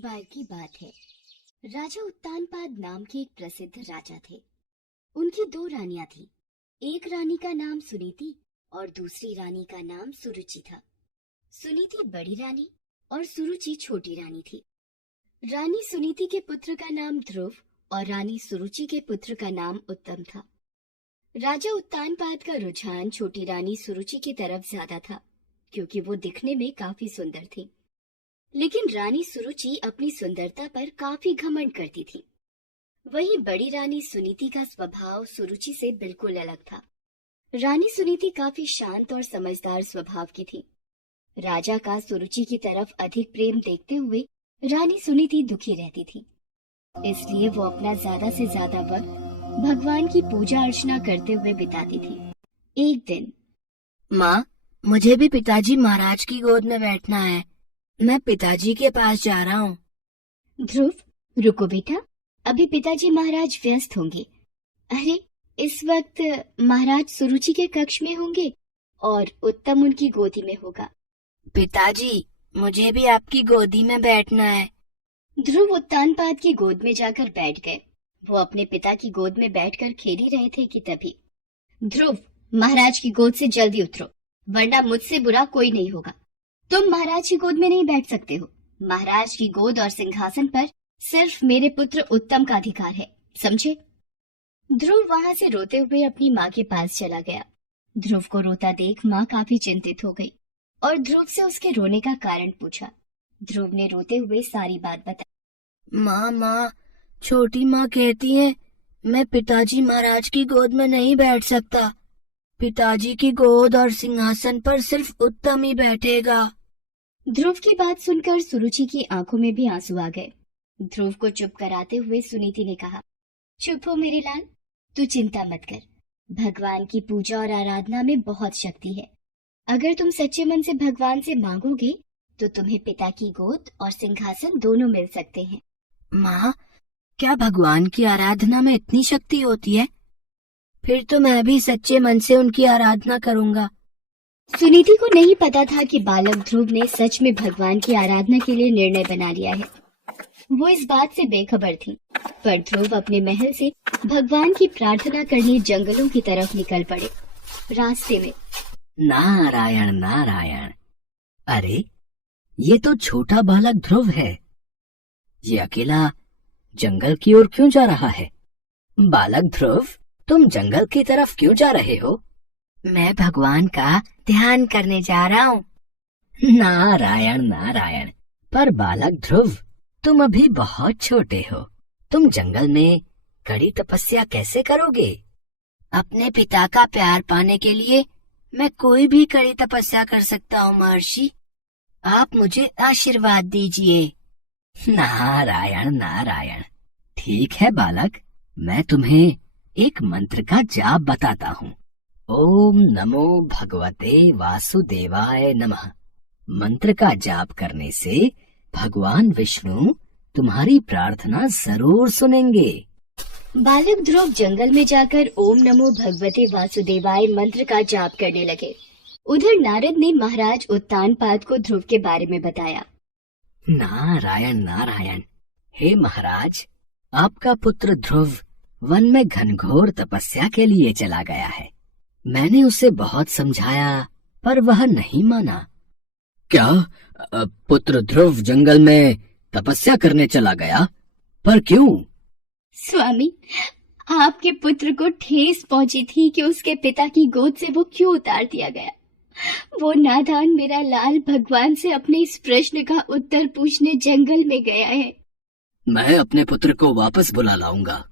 एक बार की बात है। राजा उत्तानपाद नाम के एक प्रसिद्ध राजा थे। उनकी दो रानियां थीं। एक रानी का नाम सुनीति और दूसरी रानी का नाम सुरुचि था। सुनीति बड़ी रानी और सुरुचि छोटी रानी थी। रानी सुनीति के पुत्र का नाम ध्रुव और रानी सुरुचि के पुत्र का नाम उत्तम था। राजा उत्तानपाद का रुझान छोटी रानी सुरुचि की तरफ ज्यादा था, क्योंकि वो दिखने में काफी सुंदर थी। लेकिन रानी सुरुचि अपनी सुंदरता पर काफी घमंड करती थी। वहीं बड़ी रानी सुनीति का स्वभाव सुरुचि से बिल्कुल अलग था। रानी सुनीति काफी शांत और समझदार स्वभाव की थी। राजा का सुरुचि की तरफ अधिक प्रेम देखते हुए रानी सुनीति दुखी रहती थी। इसलिए वो अपना ज्यादा से ज्यादा वक्त भगवान की पूजा अर्चना करते हुए बिताती थी। एक दिन, माँ, मुझे भी पिताजी महाराज की गोद में बैठना है। मैं पिताजी के पास जा रहा हूँ। ध्रुव, रुको बेटा, अभी पिताजी महाराज व्यस्त होंगे। अरे, इस वक्त महाराज सुरुचि के कक्ष में होंगे और उत्तम उनकी गोदी में होगा। पिताजी, मुझे भी आपकी गोदी में बैठना है। ध्रुव उत्तानपाद की गोद में जाकर बैठ गए। वो अपने पिता की गोद में बैठकर खेल ही रहे थे कि तभी, ध्रुव, महाराज की गोद से जल्दी उतरो, वरना मुझसे बुरा कोई नहीं होगा। तुम महाराज की गोद में नहीं बैठ सकते हो। महाराज की गोद और सिंहासन पर सिर्फ मेरे पुत्र उत्तम का अधिकार है, समझे? ध्रुव वहां से रोते हुए अपनी माँ के पास चला गया। ध्रुव को रोता देख माँ काफी चिंतित हो गई और ध्रुव से उसके रोने का कारण पूछा। ध्रुव ने रोते हुए सारी बात बताई। माँ, छोटी माँ कहती है मैं पिताजी महाराज की गोद में नहीं बैठ सकता। पिताजी की गोद और सिंहासन पर सिर्फ उत्तम ही बैठेगा। ध्रुव की बात सुनकर सुरुचि की आंखों में भी आंसू आ गए। ध्रुव को चुप कराते हुए सुनीति ने कहा, चुप हो मेरे लाल, तू चिंता मत कर। भगवान की पूजा और आराधना में बहुत शक्ति है। अगर तुम सच्चे मन से भगवान से मांगोगे तो तुम्हें पिता की गोद और सिंहासन दोनों मिल सकते हैं। माँ, क्या भगवान की आराधना में इतनी शक्ति होती है? फिर तो मैं भी सच्चे मन से उनकी आराधना करूँगा। सुनीति को नहीं पता था कि बालक ध्रुव ने सच में भगवान की आराधना के लिए निर्णय बना लिया है। वो इस बात से बेखबर थी, पर ध्रुव अपने महल से भगवान की प्रार्थना करने जंगलों की तरफ निकल पड़े। रास्ते में, नारायण नारायण, अरे ये तो छोटा बालक ध्रुव है। ये अकेला जंगल की ओर क्यों जा रहा है? बालक ध्रुव, तुम जंगल की तरफ क्यों जा रहे हो? मैं भगवान का ध्यान करने जा रहा हूँ। नारायण नारायण, पर बालक ध्रुव, तुम अभी बहुत छोटे हो। तुम जंगल में कड़ी तपस्या कैसे करोगे? अपने पिता का प्यार पाने के लिए मैं कोई भी कड़ी तपस्या कर सकता हूँ महर्षि। आप मुझे आशीर्वाद दीजिए। नारायण नारायण, ठीक है बालक, मैं तुम्हें एक मंत्र का जाप बताता हूँ। ओम नमो भगवते वासुदेवाय नमः। मंत्र का जाप करने से भगवान विष्णु तुम्हारी प्रार्थना जरूर सुनेंगे। बालक ध्रुव जंगल में जाकर ओम नमो भगवते वासुदेवाय मंत्र का जाप करने लगे। उधर नारद ने महाराज उत्तानपाद को ध्रुव के बारे में बताया। नारायण नारायण, हे महाराज, आपका पुत्र ध्रुव वन में घनघोर तपस्या के लिए चला गया है। मैंने उसे बहुत समझाया, पर वह नहीं माना। क्या पुत्र ध्रुव जंगल में तपस्या करने चला गया? पर क्यों? स्वामी, आपके पुत्र को ठेस पहुंची थी कि उसके पिता की गोद से वो क्यों उतार दिया गया। वो नादान मेरा लाल भगवान से अपने इस प्रश्न का उत्तर पूछने जंगल में गया है। मैं अपने पुत्र को वापस बुला लाऊंगा।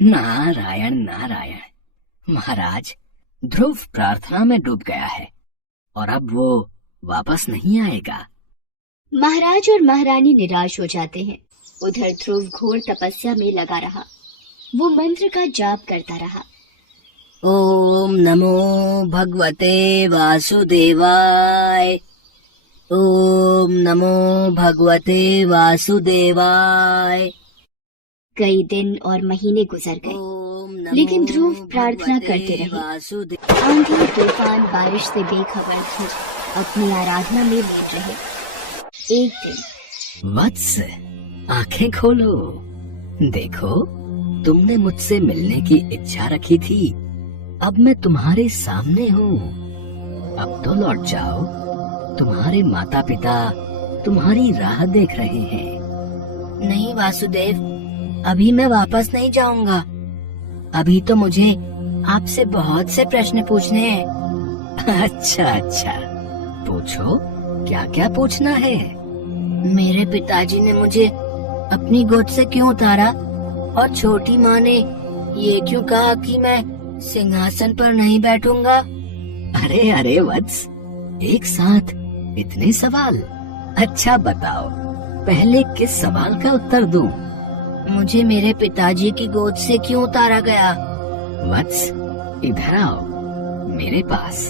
नारायण नारायण, महाराज, ध्रुव प्रार्थना में डूब गया है और अब वो वापस नहीं आएगा। महाराज और महारानी निराश हो जाते हैं। उधर ध्रुव घोर तपस्या में लगा रहा। वो मंत्र का जाप करता रहा। ओम नमो भगवते वासुदेवाय। ओम नमो भगवते वासुदेवाय। कई दिन और महीने गुजर गए, लेकिन ध्रुव प्रार्थना करते रहे। आंधी तूफान बारिश से बेखबर थे, अपनी आराधना में लीन रहे। एक दिन, वत्स, आंखें खोलो। देखो, तुमने मुझसे मिलने की इच्छा रखी थी, अब मैं तुम्हारे सामने हूँ। अब तो लौट जाओ, तुम्हारे माता पिता तुम्हारी राह देख रहे हैं। नहीं वासुदेव, अभी मैं वापस नहीं जाऊंगा। अभी तो मुझे आपसे बहुत से प्रश्न पूछने हैं। अच्छा अच्छा, पूछो, क्या क्या पूछना है? मेरे पिताजी ने मुझे अपनी गोद से क्यों उतारा और छोटी माँ ने ये क्यों कहा कि मैं सिंहासन पर नहीं बैठूंगा? अरे अरे वत्स, एक साथ इतने सवाल। अच्छा बताओ, पहले किस सवाल का उत्तर दूं? मुझे मेरे पिताजी की गोद से क्यों उतारा गया? वत्स, इधर आओ, मेरे पास।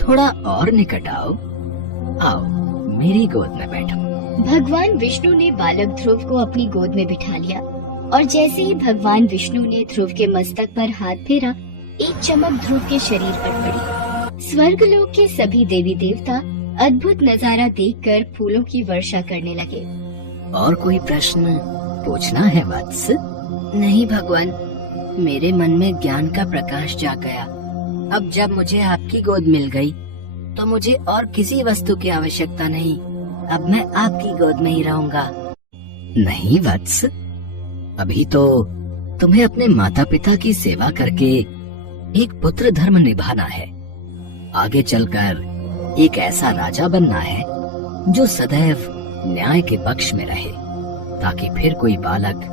थोड़ा और निकट आओ। आओ, मेरी गोद में बैठो। भगवान विष्णु ने बालक ध्रुव को अपनी गोद में बिठा लिया और जैसे ही भगवान विष्णु ने ध्रुव के मस्तक पर हाथ फेरा, एक चमक ध्रुव के शरीर पर पड़ी। स्वर्गलोक के सभी देवी देवता अद्भुत नजारा देखकर फूलों की वर्षा करने लगे। और कोई प्रश्न पूछना है वत्स? नहीं भगवान, मेरे मन में ज्ञान का प्रकाश जाग गया। अब जब मुझे आपकी गोद मिल गई, तो मुझे और किसी वस्तु की आवश्यकता नहीं। अब मैं आपकी गोद में ही रहूंगा। नहीं वत्स, अभी तो तुम्हें अपने माता पिता की सेवा करके एक पुत्र धर्म निभाना है। आगे चलकर एक ऐसा राजा बनना है जो सदैव न्याय के पक्ष में रहे, ताकि फिर कोई बालक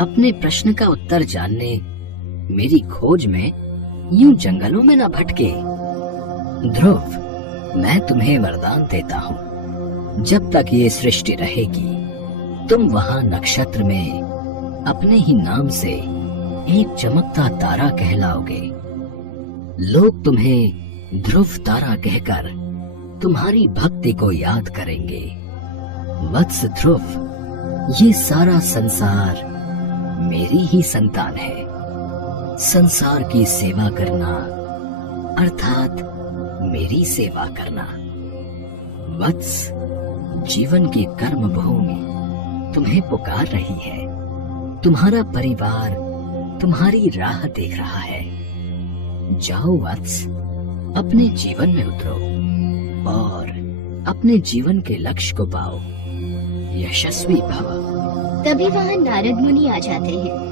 अपने प्रश्न का उत्तर जानने मेरी खोज में यूं जंगलों में न भटके। ध्रुव, मैं तुम्हें वरदान देता हूँ, जब तक ये सृष्टि रहेगी, तुम वहाँ नक्षत्र में अपने ही नाम से एक चमकता तारा कहलाओगे। लोग तुम्हें ध्रुव तारा कहकर तुम्हारी भक्ति को याद करेंगे। वत्स ध्रुव, ये सारा संसार मेरी ही संतान है। संसार की सेवा करना अर्थात मेरी सेवा करना। वत्स, जीवन की कर्म भूमि तुम्हें पुकार रही है। तुम्हारा परिवार तुम्हारी राह देख रहा है। जाओ वत्स, अपने जीवन में उतरो और अपने जीवन के लक्ष्य को पाओ। यशस्वी भव। तभी वहाँ नारद मुनि आ जाते हैं।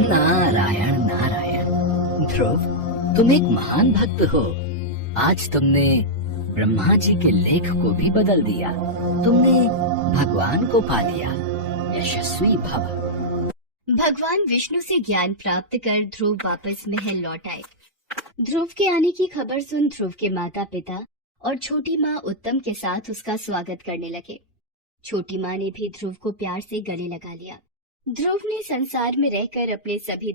नारायण नारायण। ध्रुव, तुम एक महान भक्त हो। आज तुमने ब्रह्मा जी के लेख को भी बदल दिया। तुमने भगवान को पा लिया। यशस्वी भव। भगवान विष्णु से ज्ञान प्राप्त कर ध्रुव वापस महल लौट आए। ध्रुव के आने की खबर सुन ध्रुव के माता पिता और छोटी माँ उत्तम के साथ उसका स्वागत करने लगे। छोटी माँ ने भी ध्रुव को प्यार से गले लगा लिया। ध्रुव ने संसार में रहकर अपने सभी